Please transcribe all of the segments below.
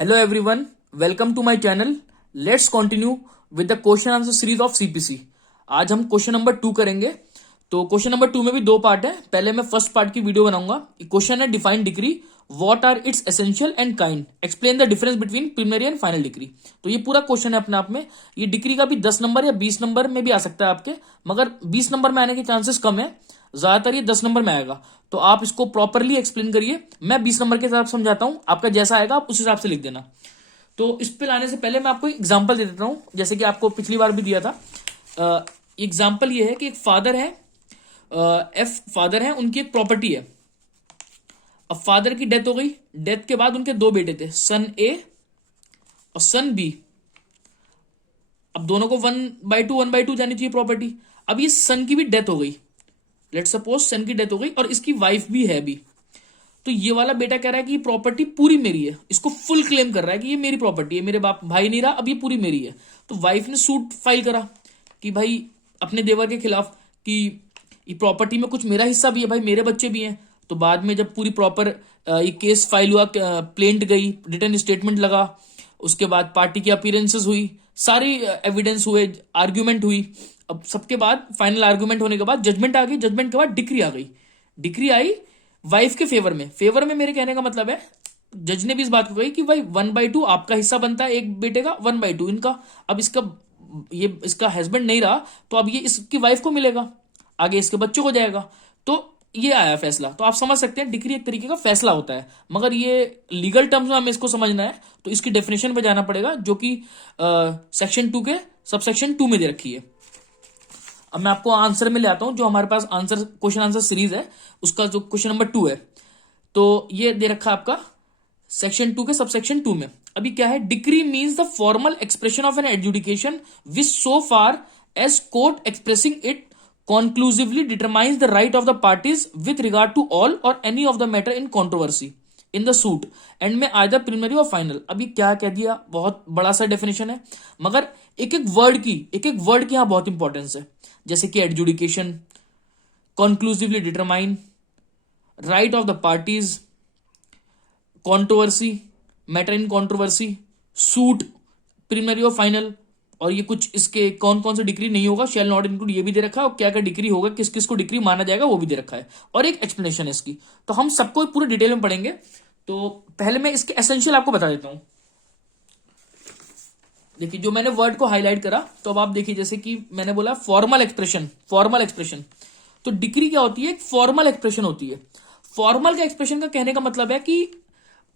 Hello everyone, welcome to my channel. Let's continue with the question answer series of CPC. आज हम question number 2 करेंगे. तो question number 2 में भी दो पार्ट है. पहले मैं फर्स्ट पार्ट की वीडियो बनाऊंगा. क्वेश्चन है define degree, what are its essential and kind, explain the difference between preliminary and final degree. तो ये पूरा क्वेश्चन है अपने आप में. ये डिग्री का भी 10 नंबर या 20 नंबर में भी आ सकता है आपके, मगर 20 नंबर में आने के चांसेस कम है. ज्यादातर ये 10 नंबर में आएगा. तो आप इसको प्रॉपरली एक्सप्लेन करिए. मैं 20 नंबर के हिसाब से समझाता हूं, आपका जैसा आएगा आप उस हिसाब से लिख देना. तो इस पे लाने से पहले मैं आपको एग्जांपल दे देता हूं, जैसे कि आपको पिछली बार भी दिया था. एग्जांपल ये है कि एक फादर है, फादर है, उनकी एक प्रॉपर्टी है. अब फादर की डेथ हो गई. डेथ के बाद उनके दो बेटे थे, सन ए और सन बी. अब दोनों को 1/2 जानी चाहिए प्रॉपर्टी. अब ये सन की भी डेथ हो गई. लेट सपोज सन की डेथ हो गई और इसकी वाइफ भी है भी. तो ये वाला बेटा कह रहा है कि ये प्रॉपर्टी पूरी मेरी है. इसको फुल क्लेम कर रहा है कि ये मेरी प्रॉपर्टी है, मेरे बाप भाई नहीं रहा, अब ये पूरी मेरी है. तो वाइफ ने सूट फाइल करा कि भाई अपने देवर के खिलाफ कि ये प्रॉपर्टी में कुछ मेरा हिस्सा भी है, भाई मेरे बच्चे भी हैं. तो बाद में जब पूरी प्रॉपर ये केस फाइल हुआ, प्लेंट गई, रिटर्न स्टेटमेंट लगा, उसके बाद पार्टी की अपीयरेंसेस हुई, सारी एविडेंस हुए, आर्ग्यूमेंट हुई. अब सबके बाद फाइनल आर्ग्यूमेंट होने के बाद जजमेंट आ गई. जजमेंट के बाद डिक्री आ गई. डिक्री आई वाइफ के फेवर में. फेवर में मेरे कहने का मतलब है, जज ने भी इस बात को कही कि भाई 1/2 आपका हिस्सा बनता है, एक बेटे का 1/2 इनका. अब इसका हस्बैंड नहीं रहा तो अब ये इसकी वाइफ को मिलेगा, आगे इसके बच्चों को जाएगा. तो ये आया फैसला. तो आप समझ सकते हैं डिक्री एक तरीके का फैसला होता है, मगर ये लीगल टर्म्स में हमें इसको समझना है तो इसकी डेफिनेशन पे जाना पड़ेगा, जो कि सेक्शन 2 के सबसेक्शन 2 में दे रखी है. अब मैं आपको आंसर में ले आता हूं, जो हमारे पास आंसर क्वेश्चन आंसर सीरीज है उसका जो क्वेश्चन नंबर 2 है. तो ये दे रखा आपका सेक्शन 2 के सबसेक्शन 2 में. अभी क्या है, decree means the formal expression of an adjudication which so far as court expressing it conclusively determines the right of the parties with regard to all or any of the matter in controversy in the suit and में either preliminary और final. अभी क्या कह दिया, बहुत बड़ा सा definition है, मगर एक एक वर्ड की यहां बहुत इंपॉर्टेंस है. जैसे कि adjudication, conclusively determine, right of the parties, controversy, matter in controversy, suit, preliminary और final. और ये कुछ इसके कौन कौन से डिग्री नहीं होगा, शेल नॉट इंक्लूड, ये भी दे रखा है. और क्या क्या डिग्री होगा, किस किस को डिग्री माना जाएगा, वो भी दे रखा है. और एक एक्सप्लेनेशन है इसकी. तो हम सबको पूरे डिटेल में पढ़ेंगे. तो पहले मैं इसके एसेंशियल आपको बता देता हूं. देखिए, जो मैंने वर्ड को हाईलाइट करा, तो अब आप देखिए, जैसे कि मैंने बोला फॉर्मल एक्सप्रेशन. तो डिग्री क्या होती है, एक फॉर्मल एक्सप्रेशन होती है. फॉर्मल का एक्सप्रेशन का कहने का मतलब है कि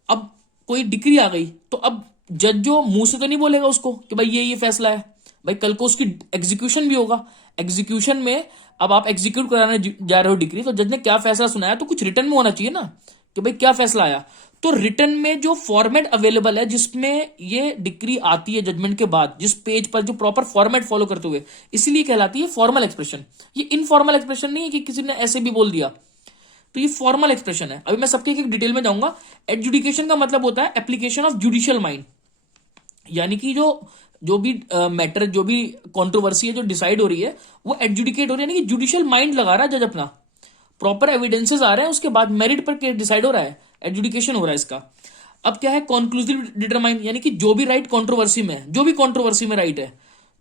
अब कोई डिग्री आ गई तो अब जज जो मुंह से तो नहीं बोलेगा उसको कि भाई ये फैसला है. भाई कल को उसकी एग्जीक्यूशन भी होगा. एग्जीक्यूशन में अब आप एग्जीक्यूट कराने जा रहे हो डिग्री, तो जज ने क्या फैसला सुनाया तो कुछ रिटर्न में होना चाहिए ना कि भाई क्या फैसला आया. तो रिटर्न में जो फॉर्मेट अवेलेबल है जिसमें ये डिग्री आती है जजमेंट के बाद, जिस पेज पर जो प्रॉपर फॉर्मेट फॉलो करते हुए, इसलिए कहलाती है फॉर्मल एक्सप्रेशन. ये इनफॉर्मल एक्सप्रेशन नहीं है कि किसी ने ऐसे भी बोल दिया. तो ये फॉर्मल एक्सप्रेशन है. अभी मैं सबके एक डिटेल में जाऊंगा. एडजुडिकेशन का मतलब होता है एप्लीकेशन ऑफ जुडिशियल माइंड, यानी कि जो भी मैटर, जो भी कंट्रोवर्सी है जो डिसाइड हो रही है, वो एडजुडिकेट हो रही है, यानी कि जुडिशियल माइंड लगा रहा है जज अपना. प्रॉपर एविडेंसेस आ रहे हैं, उसके बाद मेरिट पर डिसाइड हो रहा है, एडजुडिकेशन हो रहा है इसका. अब क्या है, कॉन्क्लूसिव डिटरमाइन, यानी कि जो भी राइट कंट्रोवर्सी में है, जो भी कंट्रोवर्सी में राइट है,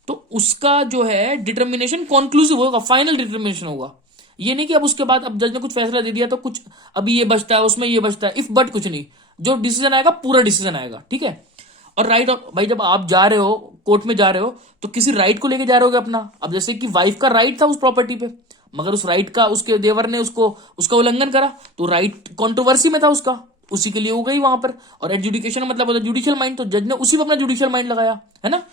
तो उसका जो है डिटर्मिनेशन कॉन्क्लूसिव होगा, फाइनल डिटर्मिनेशन होगा. ये नहीं कि अब उसके बाद अब जज ने कुछ फैसला दे दिया तो कुछ अभी ये बचता है, उसमें ये बचता है, इफ बट कुछ नहीं. जो डिसीजन आएगा पूरा डिसीजन आएगा. ठीक है. और राइट, भाई जब आप जा रहे हो कोर्ट में जा रहे हो तो किसी राइट को लेके जा रहे हो अपना. अब जैसे कि वाइफ का राइट था उस प्रॉपर्टी पे, मगर उस राइट का उसके देवर ने उसका उल्लंघन करा, तो राइट कंट्रोवर्सी में था उसका, उसी के लिए हो गई वहां पर. और एडजुडिकेशन मतलब होता है जुडिशियल माइंड, तो जज ने उसी पर अपना जुडिशियल माइंड लगाया है ना.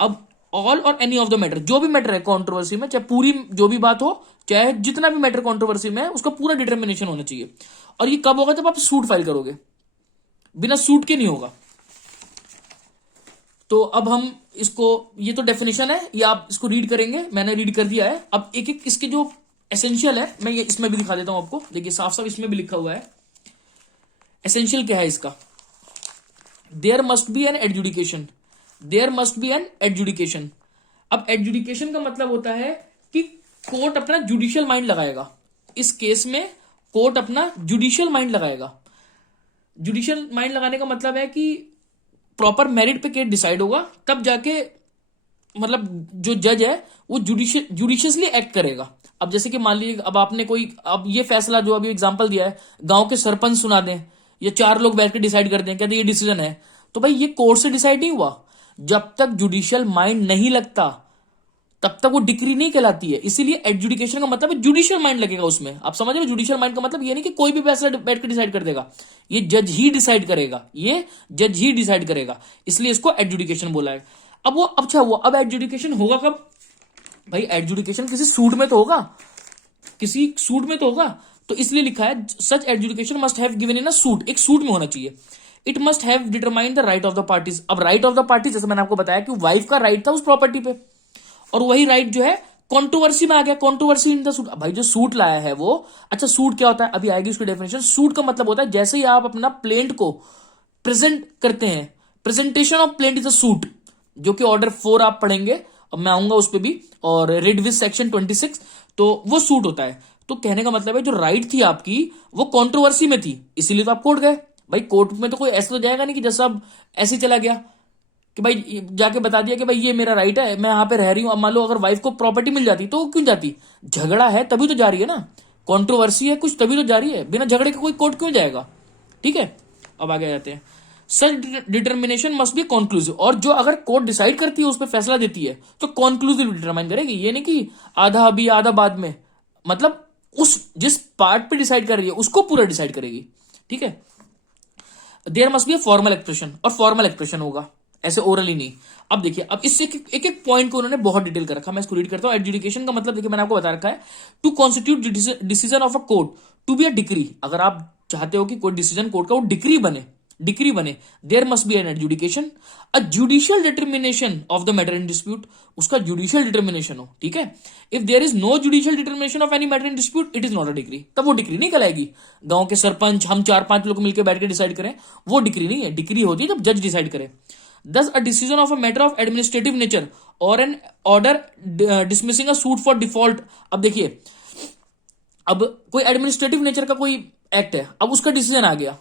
अब all or any of the matter, जो भी मैटर है कंट्रोवर्सी में, चाहे पूरी जो भी बात हो, चाहे जितना भी मैटर कंट्रोवर्सी में है, उसका पूरा डिटर्मिनेशन होना चाहिए. और ये कब होगा, जब आप सूट फाइल करोगे. बिना सूट के नहीं होगा. तो अब हम इसको, ये तो डेफिनेशन है, ये आप इसको रीड करेंगे, मैंने रीड कर दिया है. अब एक एक इसके जो एसेंशियल है, मैं ये इसमें भी दिखा देता हूं आपको. देखिए साफ साफ इसमें भी लिखा हुआ है एसेंशियल क्या है इसका. There must be an adjudication, there must be an adjudication. अब एडजुडिकेशन का मतलब होता है कि कोर्ट अपना जुडिशियल माइंड लगाएगा. इस केस में कोर्ट अपना जुडिशियल माइंड लगाएगा. जुडिशियल माइंड लगाने का मतलब है कि प्रॉपर मेरिट पे केस डिसाइड होगा, तब जाके मतलब जो जज है वो जुडिशियसली एक्ट करेगा। अब जैसे कि मान लीजिए अब आपने कोई, अब ये फैसला जो अभी एग्जांपल दिया है, गांव के सरपंच सुना दें या 4 लोग बैठ के डिसाइड कर दें, कहते हैं ये डिसीजन है, तो भाई ये कोर्ट से डिसाइड नहीं हुआ। जब तक जुडिशियल माइंड नहीं लगता तब तक वो डिक्री नहीं कहलाती है। इसीलिए एडजुडिकेशन का मतलब है जुडिशियल माइंड लगेगा उसमें। आप समझ रहे हो, जुडिशियल माइंड का मतलब ये नहीं कि कोई भी फैसला बैठ के डिसाइड कर देगा, ये जज ही डिसाइड करेगा, ये जज ही डिसाइड करेगा, इसलिए इसको एडजुडिकेशन बोला है। अब वो अच्छा हुआ, अब एडजुडिकेशन होगा कब भाई? एडजुडिकेशन किसी सूट में तो होगा, किसी सूट में तो होगा, तो इसलिए लिखा है such adjudication must have given in a suit, एक सूट में होना चाहिए। It must have determined the right of the parties. अब राइट ऑफ द पार्टीज जैसे मैंने आपको बताया कि वाइफ का राइट था उस प्रॉपर्टी पे, और वही राइट जो है कंट्रोवर्सी में आ गया, कंट्रोवर्सी इन द सूट। भाई जो सूट लाया है वो, अच्छा सूट क्या होता है अभी आएगी उसकी डेफिनेशन। सूट का मतलब होता है जैसे ही आप अपना प्लेंट को प्रेजेंट करते हैं, presentation of plaint is a suit, जो कि ऑर्डर 4 आप पढ़ेंगे, अब मैं आऊंगा उस पर भी, और रेड विथ सेक्शन 26, तो वो सूट होता है। तो कहने का मतलब है जो राइट थी आपकी वो कंट्रोवर्सी में थी, इसीलिए तो आप कोर्ट गए। भाई कोर्ट में तो कोई ऐसा तो जाएगा नहीं कि जैसा अब ऐसे ही चला गया कि भाई जाके बता दिया कि भाई ये मेरा राइट है, मैं यहां पे रह रही हूं। अब मान लो अगर वाइफ को प्रॉपर्टी मिल जाती तो क्यों जाती? झगड़ा है तभी तो जा रही है ना, कंट्रोवर्सी है कुछ तभी तो जा रही है, बिना झगड़े के कोई कोर्ट क्यों जाएगा? ठीक है, अब आगे जाते हैं। सच डिटर्मिनेशन मस्ट बी कॉन्क्लूसिव, और जो अगर कोर्ट डिसाइड करती है उस पर फैसला देती है तो कॉन्क्लूसिव डिटरमाइन करेगी, ये नहीं कि आधा अभी आधा बाद में, मतलब उस जिस पार्ट पे डिसाइड कर रही है उसको पूरा डिसाइड करेगी। ठीक है, there must be a formal expression, और फॉर्मल एक्सप्रेशन होगा, ऐसे ओरली नहीं। अब देखिए, अब इससे एक एक पॉइंट को उन्होंने बहुत डिटेल कर रखा, मैं इसको रीड करता हूं। एडजुडिकेशन का मतलब देखिए मैंने आपको बता रखा है, to constitute decision of a court to be a decree. अगर आप चाहते हो कि कोई डिसीजन कोर्ट का वो डिक्री बने, there must be an adjudication, a judicial determination of the matter in dispute, उसका जुडिशियल डिटर्मिनेशन हो। ठीक है, if there is no judicial determination of any matter in dispute it is not a degree, तब वो degree नहीं कहलाएगी। गांव के सरपंच हम 4-5 लोग मिलकर बैठ के डिसाइड करें, वो डिग्री नहीं है। डिग्री होती है जब जज डिसाइड करे। Thus, a decision of a matter of administrative nature or an order dismissing a suit for default। अब देखिए, अब कोई एडमिनिस्ट्रेटिव नेचर का कोई एक्ट है, अब उसका डिसीजन आ गया।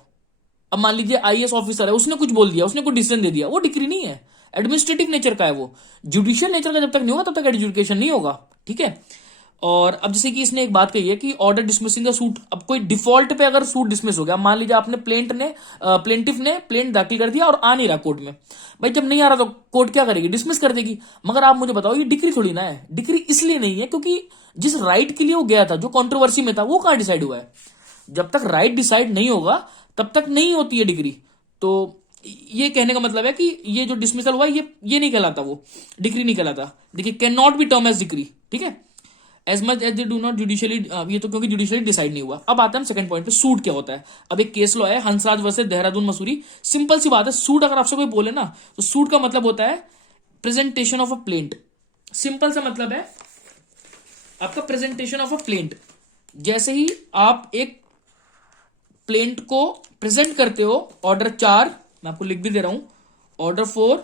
अब मान लीजिए आईएएस ऑफिसर है, उसने कुछ बोल दिया, उसने कोई डिसीजन दे दिया, वो डिक्री नहीं है, एडमिनिस्ट्रेटिव नेचर का है वो। जुडिशियल नेचर का जब तक नहीं होगा तब तक एडजुडिकेशन नहीं होगा। ठीक है, और अब जैसे कि इसने एक बात कही है कि ऑर्डर डिसमिसिंग द सूट, अब कोई डिफॉल्ट पे अगर सूट डिसमिस हो गया, मान लीजिए आपने प्लेंटिफ ने प्लेंट दाखिल कर दिया और आ नहीं रहा कोर्ट में, भाई जब नहीं आ रहा तो कोर्ट क्या करेगी? डिसमिस कर देगी। मगर आप मुझे बताओ, ये डिक्री थोड़ी ना है। डिक्री इसलिए नहीं है क्योंकि जिस राइट के लिए वो गया था, जो कंट्रोवर्सी में था, वो कहां डिसाइड हुआ है। जब तक राइट डिसाइड नहीं होगा तब तक नहीं होती है डिग्री। तो ये कहने का मतलब है कि ये जो डिसमिसल हुआ ये नहीं कहलाता, वो डिग्री नहीं कहलाता। देखिए, can not be term as degree. ठीक है, as much as they do not judicially, ये तो क्योंकि जुडिशियली डिसाइड नहीं हुआ। अब आता है सेकंड पॉइंट पे, सूट क्या होता है। अब एक केस लॉ है हंसराज वर्सेस देहरादून मसूरी। सिंपल सी बात है, सूट अगर आपसे कोई बोले ना तो सूट का मतलब होता है presentation of a plaint. Simple सा मतलब है आपका प्रेजेंटेशन ऑफ अ प्लेंट। जैसे ही आप एक प्लेंट को प्रेजेंट करते हो, ऑर्डर 4 मैं आपको लिख भी दे रहा हूं, ऑर्डर 4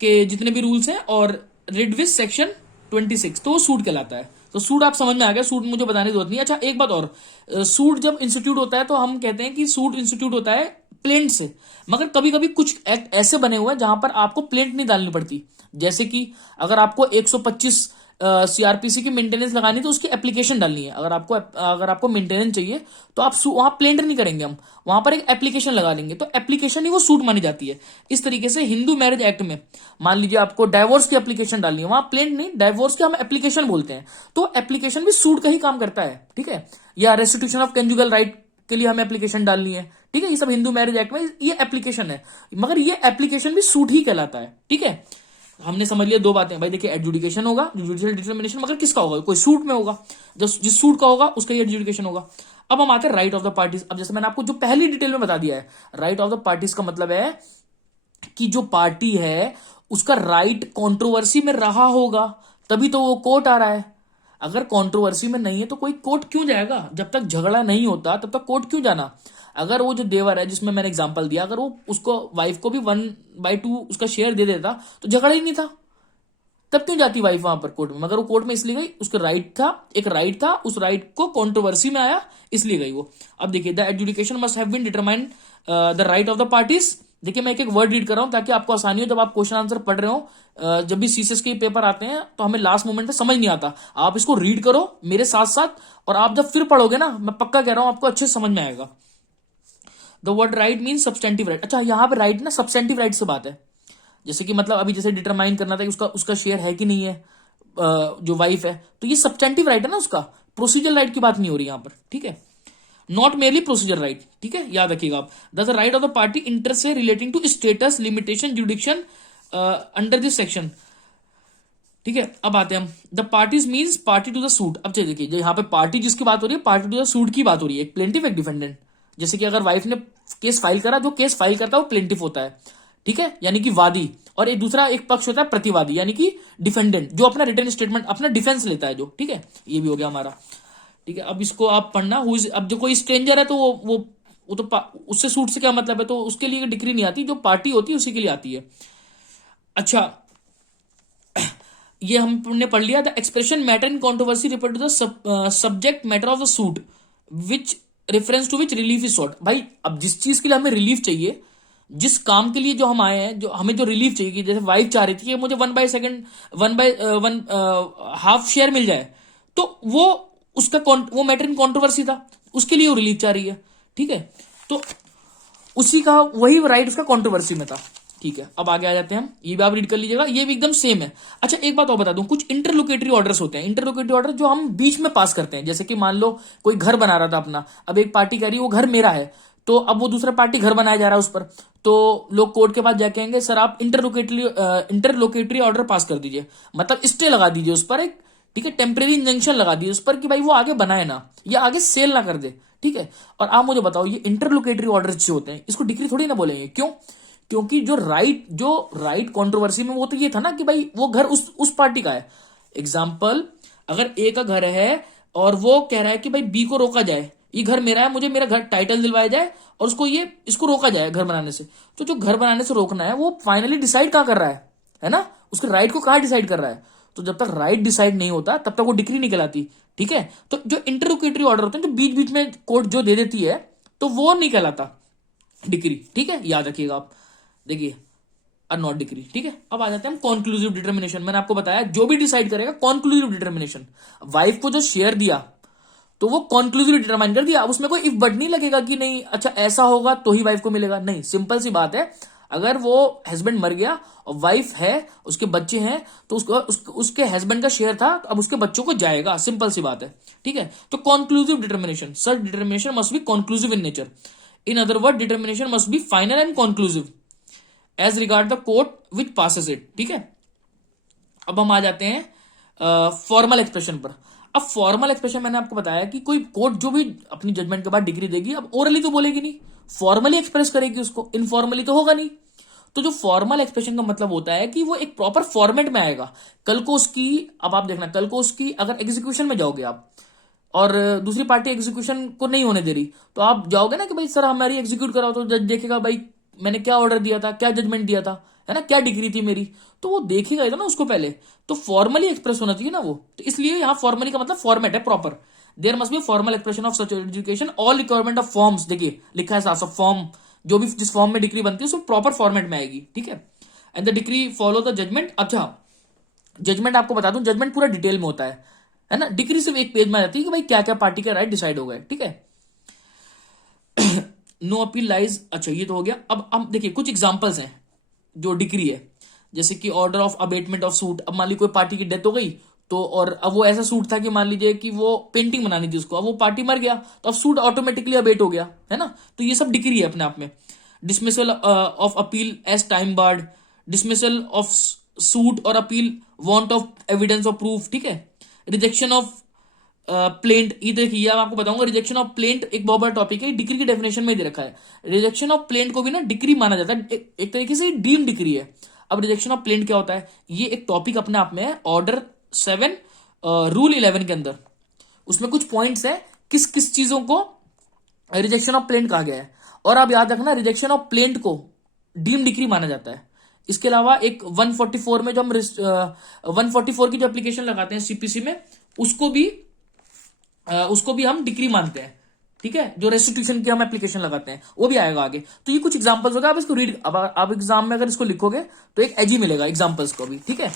के जितने भी रूल्स हैं और रेड विथ सेक्शन 26, तो वो सूट कहलाता है। तो सूट आप समझ में आ गया, सूट मुझे बताने की जरूरत नहीं। अच्छा एक बात और, सूट जब इंस्टीट्यूट होता है तो हम कहते हैं कि सूट इंस्टीट्यूट होता है प्लेंट से, मगर कभी कभी कुछ एक्ट ऐसे बने हुए हैं जहां पर आपको प्लेंट नहीं डालनी पड़ती। जैसे कि अगर आपको 125 सीआरपीसी की मेंटेनेंस लगानी तो उसकी एप्लीकेशन डालनी है। अगर आपको मेंटेनेंस चाहिए तो आप वहां प्लेंट नहीं करेंगे, हम वहां पर एक एप्लीकेशन लगा लेंगे, तो एप्लीकेशन ही वो सूट मानी जाती है। इस तरीके से हिंदू मैरिज एक्ट में मान लीजिए आपको डाइवोर्स की एप्लीकेशन डालनी है, वहां प्लेंट नहीं, डाइवोर्स की हम एप्लीकेशन बोलते हैं, तो एप्लीकेशन भी सूट का ही काम करता है। ठीक है, या रेस्टिट्यूशन ऑफ कंजुगल राइट के लिए हमें एप्लीकेशन डालनी है। ठीक है, ये सब हिंदू मैरिज एक्ट में ये एप्लीकेशन है, मगर ये एप्लीकेशन भी सूट ही कहलाता है। ठीक है, हमने समझ लिया 2 बातें भाई। देखिए, एडजुडिकेशन होगा, जुडिशियल डिटर्मिनेशन, मगर किसका होगा? कोई सूट में होगा, जिस सूट का होगा उसका ही एडजुडिकेशन होगा। अब हम आते हैं राइट ऑफ द पार्टीज। अब जैसे मैंने आपको जो पहली डिटेल में बता दिया है, राइट ऑफ द पार्टीज का मतलब है कि जो पार्टी है उसका राइट कंट्रोवर्सी में रहा होगा तभी तो वो कोर्ट आ रहा है। अगर कंट्रोवर्सी में नहीं है तो कोई कोर्ट क्यों जाएगा? जब तक झगड़ा नहीं होता तब तक कोर्ट क्यों जाना? अगर वो जो देवर है जिसमें मैंने एग्जांपल दिया, अगर वो उसको वाइफ को भी 1/2 उसका शेयर दे देता तो झगड़ा ही नहीं था, तब क्यों जाती वाइफ वहां पर कोर्ट में? मगर वो कोर्ट में इसलिए गई, उसका राइट था, एक राइट था, उस राइट को कंट्रोवर्सी में आया इसलिए गई वो। अब देखिए, the adjudication must have been determined the right of the parties, देखिए मैं एक एक वर्ड रीड कर रहा हूं ताकि आपको आसानी हो जब आप क्वेश्चन आंसर पढ़ रहे हो। जब भी सीसीएस के पेपर आते हैं तो हमें लास्ट मोमेंट पे समझ नहीं आता, आप इसको रीड करो मेरे साथ साथ, और आप जब फिर पढ़ोगे ना, मैं पक्का कह रहा हूं आपको अच्छे से समझ में आएगा। The word right mean substantive right. अच्छा यहाँ पे राइट ना सब्सटेंटिव राइट से बात है, जैसे कि मतलब अभी जैसे डिटरमाइन करना था कि उसका उसका शेयर है कि नहीं है, जो वाइफ है, तो ये सब्सटेंटिव राइट है ना उसका, प्रोसीजर राइट की बात नहीं हो रही यहां पर, ठीक है, नॉट मेरली प्रोसीजर राइट, ठीक है, याद रखिएगा आप। The right of the party interest से relating to status limitation jurisdiction under this section, ठीक है। अब आते हैं हम, the parties means party to the suit. अब चलिए देखिए, जो यहाँ पे पार्टी जिसकी बात हो रही है, पार्टी टू द सूट की बात हो रही है, एक प्लेंटिफ एक डिफेंडेंट। जैसे कि अगर वाइफ ने केस फाइल करा, जो केस फाइल करता है वो प्लेंटिफ होता है, ठीक है, यानी कि वादी, और एक दूसरा एक पक्ष होता है प्रतिवादी, यानी कि डिफेंडेंट, जो अपना रिटर्न स्टेटमेंट अपना डिफेंस लेता है जो, ठीक है, ये भी हो गया हमारा, ठीक है। अब इसको आप पढ़ना, अब जो कोई स्ट्रेंजर है तो वो तो उससे सूट से क्या मतलब है, तो उसके लिए डिक्री नहीं आती, जो पार्टी होती है उसी के लिए आती है। अच्छा, ये हमने पढ़ लिया, the expression matter in controversy refer to the subject matter of the suit which reference to which relief is sought. भाई अब जिस चीज के लिए हमें रिलीफ चाहिए, जिस काम के लिए जो हम आए हैं, जो हमें जो रिलीफ चाहिए, कि जैसे वाइफ चाह रही थी कि मुझे 1/2 वन हाफ शेयर मिल जाए, तो वो मैटर इन कॉन्ट्रोवर्सी था, उसके लिए वो रिलीफ चाह रही है, ठीक है, तो उसी का वही राइट उसका कॉन्ट्रोवर्सी में था, ठीक है। अब आगे आ जाते हैं हम, ये भी आप रीड कर लीजिएगा, ये भी एकदम सेम है। अच्छा एक बात और बता दूं, कुछ इंटरलोकेटरी ऑर्डर्स होते हैं, इंटरलोकेटरी ऑर्डर जो हम बीच में पास करते हैं, जैसे कि मान लो कोई घर बना रहा था अपना, अब एक पार्टी कह रही है वो घर मेरा है, तो अब वो दूसरा पार्टी घर बनाया जा रहा है उस पर, तो लोग कोर्ट के पास जाके कहेंगे सर आप इंटरलोकेटरी ऑर्डर पास कर दीजिए, मतलब स्टे लगा दीजिए उस पर एक, ठीक है, टेम्परेरी इंजंक्शन लगा दीजिए उस पर कि भाई वो आगे बनाए ना, या आगे सेल ना कर दे, ठीक है। और आप मुझे बताओ, ये इंटरलोकेटरी ऑर्डर्स जो होते हैं इसको डिक्री थोड़ी ना बोलेंगे, क्यों? क्योंकि जो राइट कंट्रोवर्सी में वो तो ये था ना कि भाई वो घर उस पार्टी का है। एग्जाम्पल, अगर ए का घर है और वो कह रहा है कि भाई बी को रोका जाए, ये घर मेरा है, मुझे मेरा घर टाइटल दिलवाया जाए और इसको रोका जाए घर बनाने से, तो जो घर बनाने से रोकना है वो फाइनली डिसाइड कहां कर रहा है ना, उसके राइट को कहां डिसाइड कर रहा है, तो जब तक राइट डिसाइड नहीं होता तब तक वो डिक्री नहीं कहलाती, ठीक है। तो जो इंटरलोकेटरी ऑर्डर होते हैं, जो बीच बीच में कोर्ट जो दे देती है, तो वो नहीं कहलाता डिक्री, ठीक है, याद रखिएगा आप, देखिए नॉट डिक्री, ठीक है। अब आ जाते हैं हम कॉन्क्लूसिव डिटर्मिनेशन। मैंने आपको बताया जो भी डिसाइड करेगा कॉन्क्लूसिव डिटर्मिनेशन, वाइफ को जो शेयर दिया तो वो कॉन्क्लूसिव डिटरमाइन कर दिया, अब उसमें कोई इफ बट नहीं लगेगा कि नहीं अच्छा ऐसा होगा तो ही वाइफ को मिलेगा, नहीं, सिंपल सी बात है, अगर वो हस्बैंड मर गया और वाइफ है, उसके बच्चे हैं, तो उसके हस्बैंड का शेयर था, तो अब उसके बच्चों को जाएगा, सिंपल सी बात है, ठीक है। तो conclusive determination, such determination must be conclusive in nature, in other word determination must be final and conclusive as regard the court which passes it, ठीक है। अब हम आ जाते हैं फॉर्मल एक्सप्रेशन पर। अब फॉर्मल एक्सप्रेशन मैंने आपको बताया कि कोई कोर्ट जो भी अपनी जजमेंट के बाद डिग्री देगी, अब ओरली तो बोलेगी नहीं, फॉर्मली एक्सप्रेस करेगी उसको, इनफॉर्मली तो होगा नहीं। तो जो फॉर्मल एक्सप्रेशन का मतलब होता है कि वो एक प्रॉपर फॉर्मेट में आएगा, कल को उसकी, अब आप देखना, कल को उसकी अगर एग्जीक्यूशन में जाओगे आप और दूसरी पार्टी एग्जीक्यूशन को नहीं होने दे रही, तो आप जाओगे ना कि भाई सर हमारी एग्जीक्यूट कराओ, तो जज देखेगा भाई मैंने क्या ऑर्डर दिया था, क्या जजमेंट दिया था, है ना, क्या डिग्री थी मेरी, तो वो देखेगा ना उसको पहले, तो फॉर्मली एक्सप्रेस होना चाहिए ना वो, तो इसलिए यहां फॉर्मली का मतलब फॉर्मेट है proper, there must be formal expression of such education, all requirement of forms, देखिए लिखा है साफ साफ, फॉर्म जो भी जिस फॉर्म में डिग्री बनती है उसको प्रॉपर फॉर्मेट में आएगी, ठीक है। And the degree follow the judgment. अच्छा जजमेंट आपको बता दूं, जजमेंट पूरा डिटेल में होता है ना, डिग्री सिर्फ एक पेज में आती है कि भाई क्या क्या पार्टी का राइट डिसाइड हो गए, ठीक है। नो अपील लाइज, अच्छा ये तो हो गया। अब हम देखिए कुछ एग्जांपल्स हैं जो डिग्री है, जैसे कि order of abatement of suit. अब मान ली कोई पार्टी की डेथ हो गई, तो और अब वो ऐसा सूट था कि मान लीजिए कि वो पेंटिंग बनानी थी उसको, अब वो पार्टी मर गया तो अब सूट ऑटोमेटिकली अबेट हो गया, है ना, तो ये सब डिग्री है अपने आप में। Dismissal of appeal as time barred, dismissal of suit और appeal want of evidence of proof, ठीक है। रिजेक्शन ऑफ प्लेंट, ये देखिए अब आपको बताऊंगा, रिजेक्शन ऑफ प्लेंट एक बहुत बड़ा टॉपिक है, डिग्री की डेफिनेशन में दे रखा है। रिजेक्शन ऑफ प्लेंट को भी ना डिग्री माना जाता है, एक तरीके से डीम डिग्री है। अब रिजेक्शन ऑफ प्लेंट क्या होता है, ये एक टॉपिक अपने आप में है, ऑर्डर 7 रूल 11 के अंदर, उसमें कुछ पॉइंट्स है किस किस चीजों को रिजेक्शन ऑफ प्लेंट कहा गया है। और आप याद रखना, रिजेक्शन ऑफ प्लेंट को डीम डिग्री माना जाता है। इसके अलावा एक 144 में जो हम 144 की जो एप्लीकेशन लगाते हैं सीपीसी में, उसको भी हम डिग्री मानते हैं, ठीक है, जो रेस्टिट्यूशन की हम एप्लीकेशन लगाते हैं वो भी आएगा आगे। तो ये कुछ एग्जांपल्स होगा, आप इसको रीड, अब आप एग्जाम में अगर इसको लिखोगे तो एक एजी मिलेगा एग्जांपल्स को भी, ठीक है।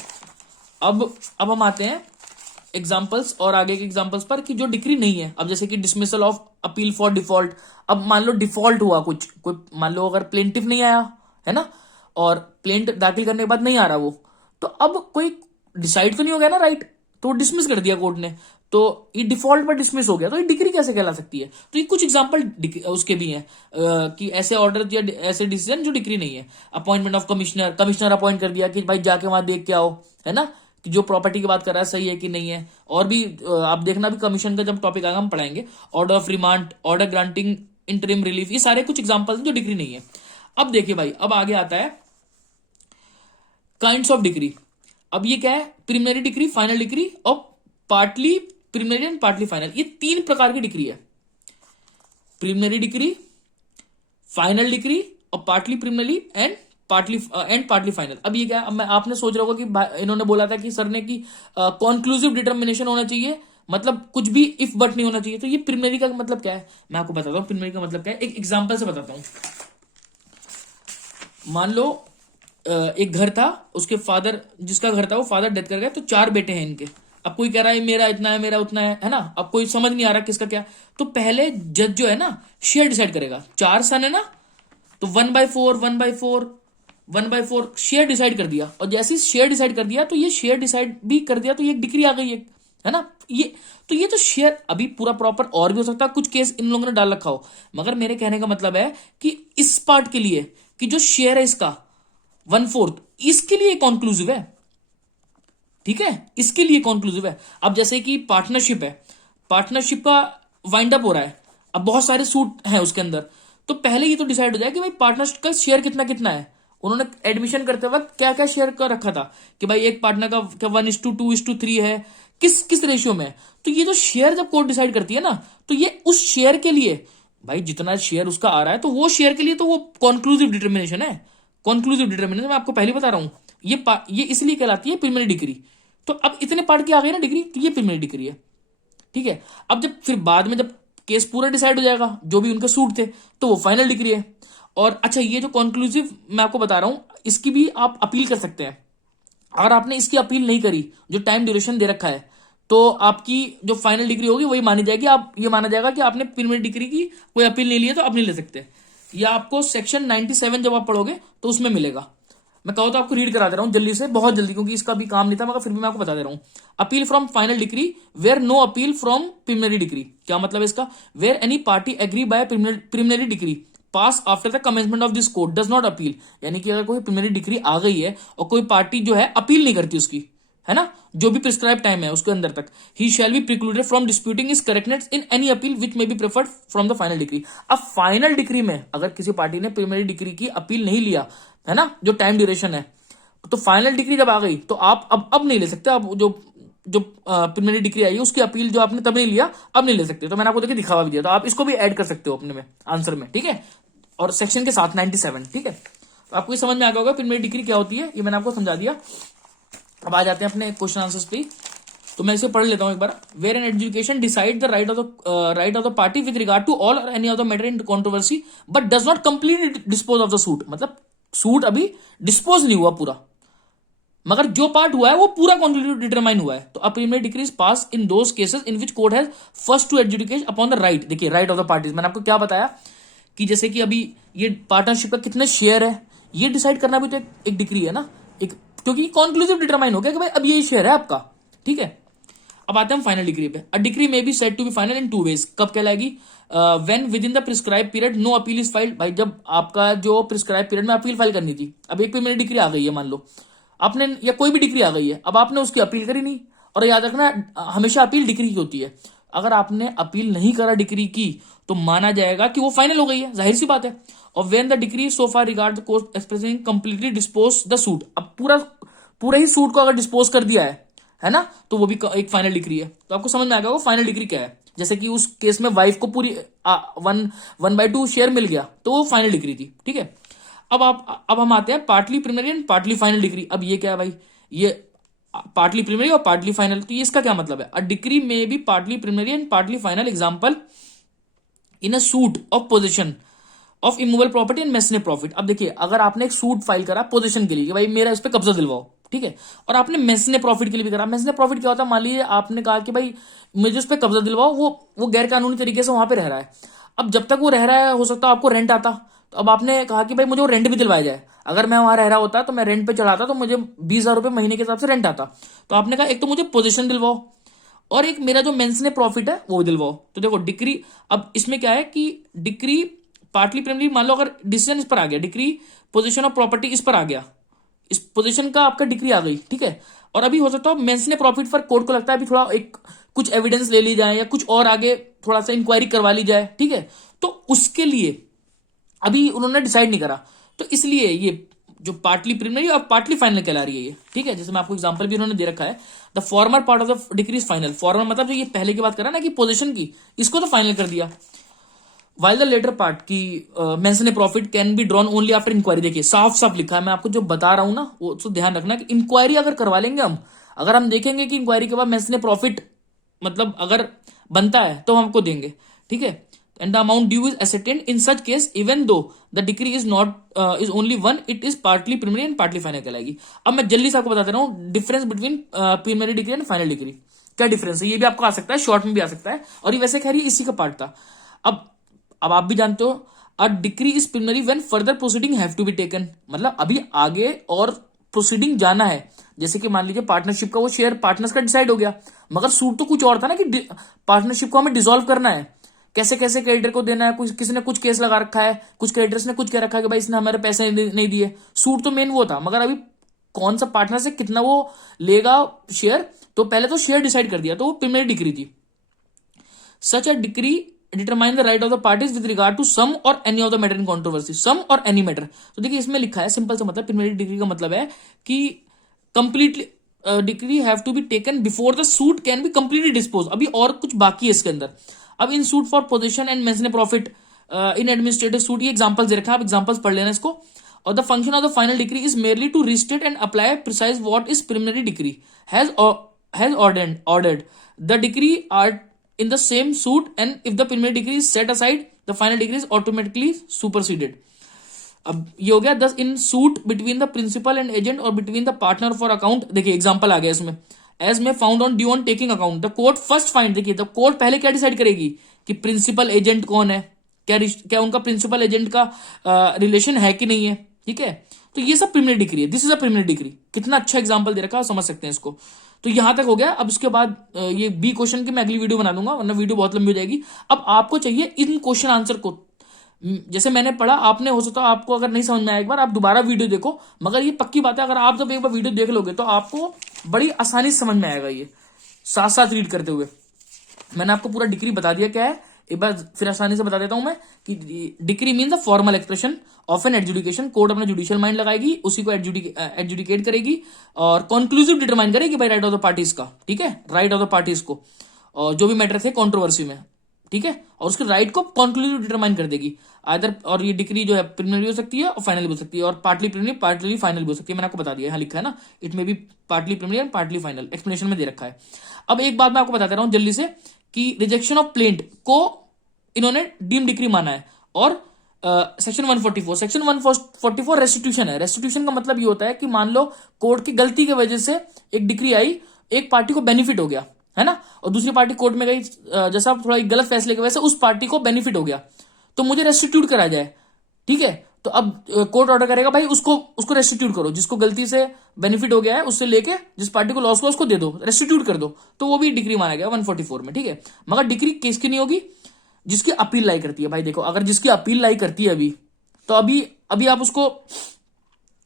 अब हम आते हैं एग्जांपल्स और आगे के एग्जांपल्स पर कि जो डिक्री नहीं है। अब जैसे कि dismissal of appeal for default. अब मान लो डिफॉल्ट हुआ कुछ, कोई मान लो अगर प्लेंटिफ नहीं आया है ना, और प्लेंट दाखिल करने के बाद नहीं आ रहा वो, तो अब कोई डिसाइड तो नहीं हो गया ना राइट, तो डिसमिस कर दिया कोर्ट ने, तो ये डिफॉल्ट पर डिसमिस हो गया, तो ये डिग्री कैसे कहला सकती है। तो ये कुछ एग्जांपल उसके भी हैं कि ऐसे ऑर्डर या ऐसे डिसीजन जो डिग्री नहीं है। Appointment of commissioner, commissioner appoint कर दिया कि भाई जाके वहां देख के आओ, है ना, कि जो प्रॉपर्टी की बात कर रहा है सही है कि नहीं है। और भी आप देखना भी कमीशन का जब टॉपिक आएगा हम पढ़ाएंगे। Order of remand, order granting interim relief, ये सारे कुछ एग्जांपल्स हैं जो डिग्री नहीं है। अब देखिए भाई, अब आगे आता है काइंड्स ऑफ डिग्री। अब ये क्या है, प्रिलिमिनरी डिग्री, फाइनल डिग्री और partly preliminary and partly final. ये तीन प्रकार की डिग्री है, प्रिलिमिनरी डिग्री, फाइनल डिग्री और partly preliminary and partly final. अब ये क्या, अब मैं आपने सोच रहा होगा कि इन्होंने बोला था कि सर ने कि कॉन्क्लूसिव डिटर्मिनेशन होना चाहिए, मतलब कुछ भी इफ बट नहीं होना चाहिए। तो ये प्रिलिमिनरी का मतलब क्या है, मैं आपको बताता हूँ प्रिलिमिनरी का मतलब क्या है, एक एग्जांपल से बताता हूँ। मान लो एक घर था, उसके फादर, जिसका घर था वो फादर डेथ कर गए, तो चार बेटे हैं इनके। अब कोई कह रहा है मेरा इतना है, मेरा उतना है ना। अब कोई समझ नहीं आ रहा किसका क्या, तो पहले जज जो है ना शेयर डिसाइड करेगा। चार सन है ना, तो 1/4 1/4 1/4 शेयर डिसाइड कर दिया। और जैसे ही शेयर डिसाइड कर दिया, तो ये शेयर डिसाइड भी कर दिया, तो ये एक डिग्री आ गई है ना। ये तो शेयर अभी पूरा प्रॉपर और भी हो सकता है, कुछ केस इन लोगों ने डाल रखा हो, मगर मेरे कहने का मतलब है कि इस पार्ट के लिए कि जो शेयर है इसका 1/4, इसके लिए कॉन्क्लूसिव है, ठीक है, इसके लिए कॉन्क्लूसिव है। अब जैसे कि पार्टनरशिप है, पार्टनरशिप का वाइंड अप हो रहा है, अब बहुत सारे सूट हैं उसके अंदर, तो पहले ये तो डिसाइड हो जाए कि भाई पार्टनरशिप का शेयर कितना कितना है। उन्होंने एडमिशन करते वक्त क्या क्या शेयर का रखा था कि भाई एक पार्टनर का क्या 1:2:3 है, किस किस रेशियो में। तो ये जो शेयर जब कोर्ट डिसाइड करती है ना, तो ये उस शेयर के लिए भाई जितना शेयर उसका आ रहा है, तो वो शेयर के लिए तो वो कॉन्क्लूसिव डिटर्मिनेशन है। कॉन्क्लूसिव डिटर्मिनेशन मैं आपको पहले बता रहा हूं, ये इसलिए कहलाती है प्रिलिमिनरी डिग्री। तो अब इतने पार्ट की आ गई ना डिग्री, तो ये प्रिलिमिनरी डिग्री है, ठीक है। अब जब फिर बाद में जब केस पूरा डिसाइड हो जाएगा, जो भी उनके सूट थे, तो वो फाइनल डिग्री है। और अच्छा, ये जो कॉन्क्लूसिव मैं आपको बता रहा हूं, इसकी भी आप अपील कर सकते हैं। अगर आपने इसकी अपील नहीं करी, जो टाइम ड्यूरेशन दे रखा है, तो आपकी जो फाइनल डिग्री होगी वही मानी जाएगी। आप ये माना जाएगा कि आपने प्रीलिमिनरी डिग्री की कोई अपील नहीं ली है, तो आप नहीं ले सकते। ये आपको सेक्शन 97 जब आप पढ़ोगे तो उसमें मिलेगा। मैं कहूँ तो आपको रीड करा दे रहा हूँ जल्दी से, बहुत जल्दी, क्योंकि इसका भी काम नहीं था, मगर फिर भी मैं आपको बता दे रहा हूँ। Appeal from final degree where no appeal from preliminary degree. क्या मतलब इसका, where any party agree by preliminary degree pass after the commencement of this court does not appeal. यानी कि अगर कोई प्रीलिमिनरी डिग्री आ गई है और कोई पार्टी जो है अपील नहीं करती उसकी, है ना, जो भी प्रिस्क्राइब टाइम है उसके अंदर तक, he shall be precluded from disputing is correctness in any appeal which may be preferred from the final decree. अब फाइनल डिग्री में अगर किसी पार्टी ने प्रीलिमिनरी डिग्री की अपील नहीं लिया, है ना, जो टाइम ड्यूरेशन है, तो फाइनल डिग्री जब आ गई तो आप अब नहीं ले सकते। अब जो जो प्रीलिमिनरी डिग्री आई है उसकी अपील जो आपने तब नहीं लिया, अब नहीं ले सकते। तो मैंने आपको देखिए दिखावा भी दिया, तो आप इसको भी ऐड कर सकते हो अपने में आंसर में, ठीक है, और सेक्शन के साथ 97, ठीक है। तो आपको ये समझ में आ गया होगा प्रीलिमिनरी डिग्री क्या होती है, ये मैंने आपको समझा दिया। अब आ जाते हैं अपने क्वेश्चन आंसर्स पे, तो मैं इसे पढ़ लेता हूं एक बार। Where an adjudication decide the right of the party with regard to all or any of the matter in controversy but does not completely dispose of the suit. मतलब सूट अभी डिस्पोज नहीं हुआ पूरा, मगर जो पार्ट हुआ है वो पूरा कॉन्क्लूसिव डिटरमाइन हुआ है। तो a preliminary decree is pass in those cases in which court has first to adjudicate upon the right. देखिए, राइट ऑफ द पार्टीज, मैंने आपको क्या बताया कि जैसे कि अभी ये पार्टनरशिप का कितने शेयर है, ये डिसाइड करना भी तो एक डिग्री है ना, एक, क्योंकि कॉन्क्लूसिव डिटरमाइन हो गया कि भाई अब ये शेयर है आपका, ठीक है। अब आते हैं फाइनल डिग्री पे। अ डिग्री में be said to be final in two ways. कब कहलाएगी, when within the prescribe period no appeal is filed. भाई जब आपका जो प्रिस्क्राइब पीरियड में अपील फाइल करनी थी, अब एक प्रीलिमिनरी डिग्री आ गई है मान लो आपने, या कोई भी डिग्री आ गई है, अब आपने उसकी अपील करी नहीं। और याद रखना हमेशा अपील डिग्री की होती है। अगर आपने अपील नहीं करा डिग्री की, तो माना जाएगा कि वो फाइनल हो गई है, जाहिर सी बात है। और when the degree so far regard the court expressing completely dispose the suit. अब पूरा ही सूट को अगर डिस्पोज कर दिया है ना, तो वो भी एक फाइनल डिग्री है। तो आपको समझ में आ गया वो फाइनल डिग्री क्या है। जैसे कि उस केस में वाइफ को पूरी 1/2 शेयर मिल गया, तो वो फाइनल डिग्री थी, ठीक है। अब हम आते हैं partly preliminary and partly final decree. अब ये क्या है भाई, ये पार्टली प्रीलिमिनरी और पार्टली फाइनल, तो ये इसका क्या मतलब है। अ डिग्री में भी partly preliminary and partly final. Example, in a suit of possession of immovable property and mesne profit. अब देखिए, अगर आपने एक सूट फाइल करा पोजीशन के लिए कि भाई मेरा इस पे कब्जा दिलवाओ, ठीक है, और आपने मेसने प्रॉफिट के लिए भी करा। मेसने प्रॉफिट क्या होता है, मान लीजिए आपने कहा कि भाई मुझे उस पे कब्जा दिलवाओ, वो गैर कानूनी तरीके से वहां पे रह रहा है। अब जब तक वो रह रहा है, हो सकता है आपको रेंट आता, तो अब आपने कहा कि भाई मुझे वो रेंट भी दिलवाया जाए। अगर मैं वहां रह रहा होता तो मैं रेंट पे चढ़ाता तो मुझे 20,000 रुपए महीने के हिसाब से रेंट आता। तो आपने कहा एक तो मुझे पोजीशन दिलवाओ और एक मेरा जो मेंसने प्रॉफिट है वो दिलवाओ। तो देखो डिक्री, अब इसमें क्या है कि डिक्री पार्टली प्रिमली, मान लो अगर डिसीजन इस पर आ गया, डिक्री पोजीशन ऑफ प्रॉपर्टी इस पर आ गया, इस पोजीशन का आपका डिक्री आ गई, ठीक है, और अभी हो सकता है मेंसने प्रॉफिट पर कोर्ट को लगता है अभी थोड़ा एक कुछ एविडेंस ले ली जाए या कुछ और आगे थोड़ा सा इंक्वायरी करवा ली जाए, ठीक है, तो उसके लिए अभी उन्होंने डिसाइड नहीं करा। तो इसलिए ये जो पार्टली प्रिलिमिनरी और पार्टली फाइनल कहला रही है ये, ठीक है। जैसे मैं आपको एग्जांपल भी उन्होंने दे रखा है, the former part of the decree is final. Farmer मतलब जो ये पहले की बात करा ना कि पोजीशन की, इसको तो फाइनल कर दिया। वाइल द लेटर पार्ट की mention profit can be drawn only after inquiry. देखिए साफ साफ लिखा है, मैं आपको जो बता रहा हूं ना वो तो ध्यान रखना कि इंक्वायरी अगर करवा लेंगे हम, अगर हम देखेंगे कि इंक्वायरी के बाद मेंशन प्रॉफिट मतलब अगर बनता है तो हम आपको देंगे, ठीक है। And the amount due is ascertained in such case even though the decree is not is only one, it is partly preliminary and partly final कहलाएगी। अब मैं जल्दी से आपको बता दे रहा हूँ difference between preliminary degree and final degree. क्या डिफरेंस है ये भी आपको आ सकता है, शॉर्ट में भी आ सकता है, और ये वैसे खैर ये इसी का पार्ट था। अब आप भी जानते हो a decree is preliminary when further proceeding have to be taken, मतलब अभी आगे और प्रोसीडिंग जाना है। जैसे कि मान लीजिए पार्टनरशिप का वो शेयर पार्टनर्स का डिसाइड हो गया, मगर सूट तो कुछ और था ना कि पार्टनरशिप को हमें डिसॉल्व करना है, कैसे कैसे क्रेडिटर को देना है, कुछ किसी ने कुछ केस लगा रखा है, कुछ क्रेडिटर्स ने कुछ कह रखा है कि भाई इसने हमारे पैसे नहीं दिए। सूट तो मेन वो था, मगर अभी कौन सा पार्टनर से कितना वो लेगा शेयर, तो पहले तो शेयर डिसाइड कर दिया, तो वो प्रिलिमिनरी डिक्री थी। Such a decree determine the right of the parties with regard to some or any of the matter in controversy. Some or any matter, तो देखिए इसमें लिखा है सिंपल सा मतलब प्रिलिमिनरी डिग्री का मतलब है कि completely decree have to be taken before the suit can be completely dispose. अभी और कुछ बाकी है इसके अंदर। अब in suit for possession and mention profit in administrative suit, ये एग्जांपल्स दे रखा है, आप एग्जांपल्स पढ़ लेना इसको। और the function of the final decree is merely to restate and apply precise what is preliminary decree has ordered the decree are in the same suit, and if the preliminary degree is set aside the final degree is automatically superseded। अब ये हो गया 10 in suit between the principal and agent or between the partner for account. देखिए example आ गया इसमें, as may found on due on taking account the court first find. देखिए the court पहले क्या डिसाइड करेगी कि प्रिंसिपल एजेंट कौन है, क्या उनका प्रिंसिपल एजेंट का रिलेशन है कि नहीं है, ठीक है। तो ये सब प्रिलिमिनरी डिग्री है, this is a preliminary degree. कितना अच्छा एग्जांपल दे रखा है, समझ सकते हैं इसको। तो यहां तक हो गया। अब उसके बाद ये बी क्वेश्चन की मैं अगली वीडियो बना दूंगा, वरना वीडियो बहुत लंबी हो जाएगी। अब आपको चाहिए इन क्वेश्चन आंसर को, जैसे मैंने पढ़ा आपने, हो सकता है आपको अगर नहीं समझ में आया एक बार आप दोबारा वीडियो देखो, मगर ये पक्की बात है अगर आप जब एक बार वीडियो देख लोगे तो आपको बड़ी आसानी से समझ में आएगा। ये साथ साथ रीड करते हुए मैंने आपको पूरा डिग्री बता दिया क्या है, एक बार फिर आसानी से बता देता हूं मैं कि decree mean the formal expression of an adjudication. Court अपना जुडिशियल माइंड लगाएगी, उसी को एडजुडिकेट करेगी और कंक्लूसिव डिटरमाइन करेगी भाई राइट ऑफ द पार्टीज का, ठीक है, राइट ऑफ द पार्टीज को, और जो भी मैटर थे कंट्रोवर्सी में, ठीक है, और उसके राइट को कंक्लूसिव डिटरमाइन कर देगी आदर। और ये डिक्री जो है प्रिलिमिनरी हो सकती है और फाइनल भी हो सकती है, और पार्टली प्रिलिमिनरी पार्टली फाइनल भी हो सकती है। मैंने आपको बता दिया, यहाँ लिखा है ना, इट में भी partly preliminary and partly final, explanation में दे रखा है। अब एक बात मैं आपको बता दे रहा हूं जल्दी से कि रिजेक्शन ऑफ प्लेंट को इन्होंने डीम डिक्री माना है। और सेक्शन 144 रेस्टिट्यूशन है। रेस्टिट्यूशन का मतलब ये होता है कि मान लो कोर्ट की गलती की वजह से एक डिक्री आई, एक पार्टी को बेनिफिट हो गया है ना, और दूसरी पार्टी कोर्ट में गई, जैसा थोड़ा एक गलत फैसले की वजह से उस पार्टी को बेनिफिट हो गया, तो मुझे रेस्टिट्यूट करा जाए, ठीक है। तो अब कोर्ट ऑर्डर करेगा भाई उसको रेस्टिट्यूट करो, जिसको गलती से बेनिफिट हो गया है उससे लेके जिस पार्टी को लॉस हुआ उसको दे दो, रेस्टिट्यूट कर दो, तो वो भी डिक्री माना गया 144 में, ठीक है। मगर डिक्री किसकी नहीं होगी, जिसकी अपील लाई करती है। भाई देखो अगर जिसकी अपील लाई करती है अभी, तो अभी आप उसको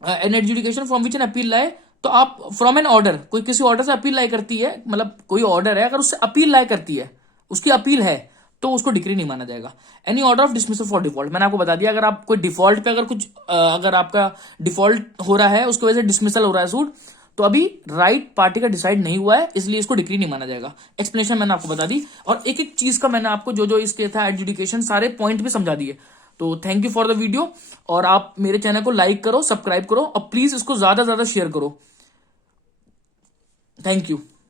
an adjudication from which an appeal लाए, तो आप फ्रॉम एन ऑर्डर, कोई किसी ऑर्डर से अपील लाई करती है, मतलब कोई ऑर्डर है अगर उससे अपील लाई करती है, उसकी अपील है, तो उसको डिक्री नहीं माना जाएगा। Any order of dismissal for default, मैंने आपको बता दिया अगर आप कोई डिफॉल्ट पे अगर कुछ अगर आपका डिफॉल्ट हो रहा है उसकी वजह से डिसमिसल हो रहा है सूट, तो अभी राइट पार्टी का डिसाइड नहीं हुआ है, इसलिए इसको डिक्री नहीं माना जाएगा। एक्सप्लेनेशन मैंने आपको बता दी, और एक एक चीज का मैंने आपको जो जो इसके था एडजुडिकेशन सारे पॉइंट भी समझा दिए। तो thank you for the video, और आप मेरे चैनल को लाइक करो, सब्सक्राइब करो, और प्लीज इसको ज्यादा ज्यादा शेयर करो। Thank you.